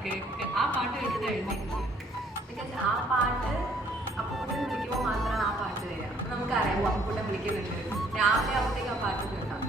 ആ പാട്ട് കേട്ടിട്ട് എഴുന്നേൽക്കുക. ബിക്കോസ് ആ പാട്ട് അപ്പൂട്ടൻ വിളിക്കുമ്പോൾ മാത്രമാണ് ആ പാട്ട് വരിക. നമുക്കറിയാം അപ്പൂട്ടൻ വിളിക്കുന്നുണ്ട്. രാവിലെ ആകുമ്പോഴത്തേക്ക് ആ പാട്ട് കേൾക്കാം.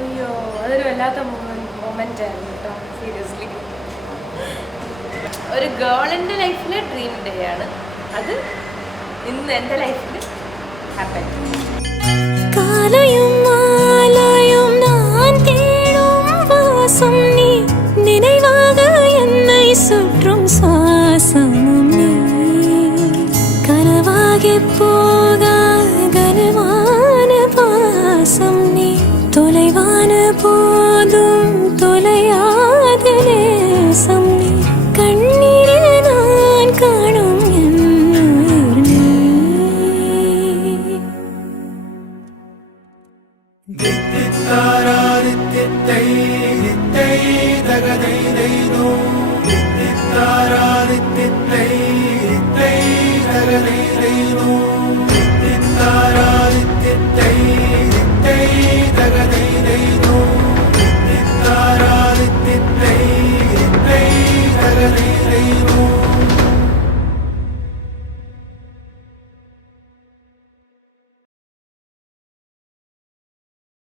അയ്യോ, അതൊരു വല്ലാത്ത മൊമെന്റ് ആയിരുന്നു കേട്ടോ. സീരിയസ്ലി ഒരു ഗേളിന്റെ ലൈഫിലെ ഡ്രീം ഡേ ആണ് അത്. ഇന്ന് എൻ്റെ ലൈഫിൽ ഹാപ്പൻ. சுற்றும் சுவாசமும் நீ கனவாகி போகா கனவான பாசம் நீ தொலைவான போதும் தொலையாத நேசம் நீ கண்ணீரில் நான் காணும் என்னுயிர் நீ தித்தித்தாராதித்தித்தை தித்தை தகதை தைதோ தித்தித்தாராதித்தித்தை தித்தை தகதை தைதோ தித்தித்தாராதித்தித்தை தித்தை தகதை தைதோ தித்தித்தாராதித்தித்தை